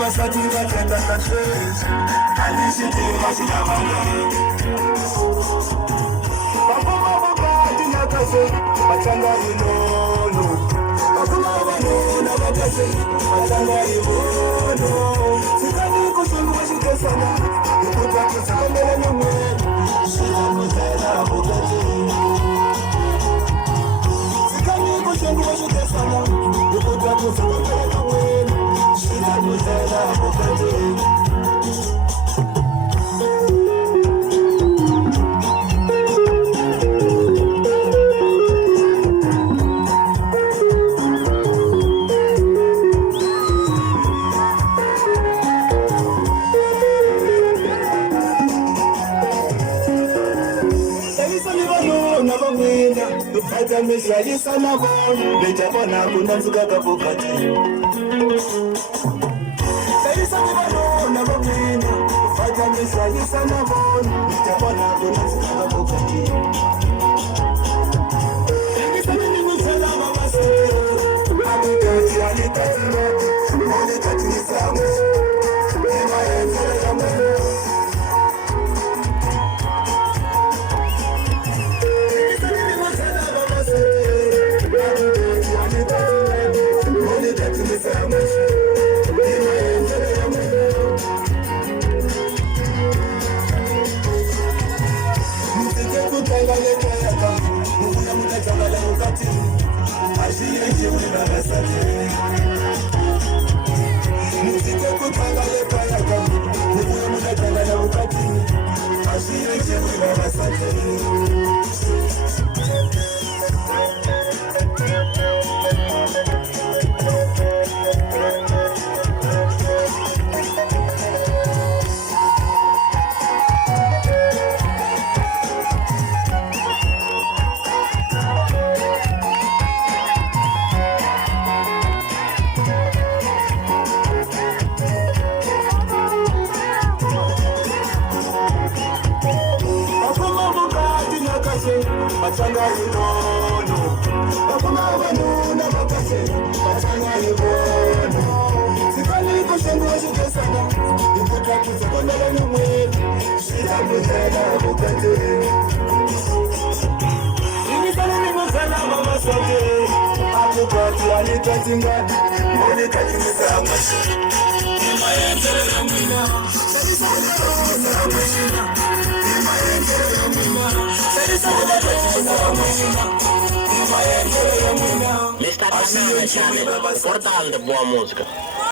vasati vatenda kashezi andisitima sinavanga vapoma vokati nakase vatanga inono vapoma vanona vakase vatanga ivono sikani kushungu shikesana ikutakusakamele nomwene shinamuzela vokati sikani kushungu shikesana ikutakusakamele nomwene shinamuzela vokati Fata mishalisa na bon, nijabona kuna mzugaka bukati. Salisa ni bano na bamina, fata mishalisa na bon, nijabona kuna mzugaka bukati. Salisa ni mzela mabase, amigati alikati na, molikati ni samu, ima yenzele ya mwena. Matanga inono, bakuna vanuna bakase, matanga ivono. Sikali kushengu washikesana, ikuta kusekondele numweli, shida muzela bukate. Inisana ni muzela mama sote, akupati alikati ngati, molikati nisamwashe. Ima yenzele ya mwina, salisa ni ya mwina, ima yenzele ya mwina. Mr. Canale, portal de boa música.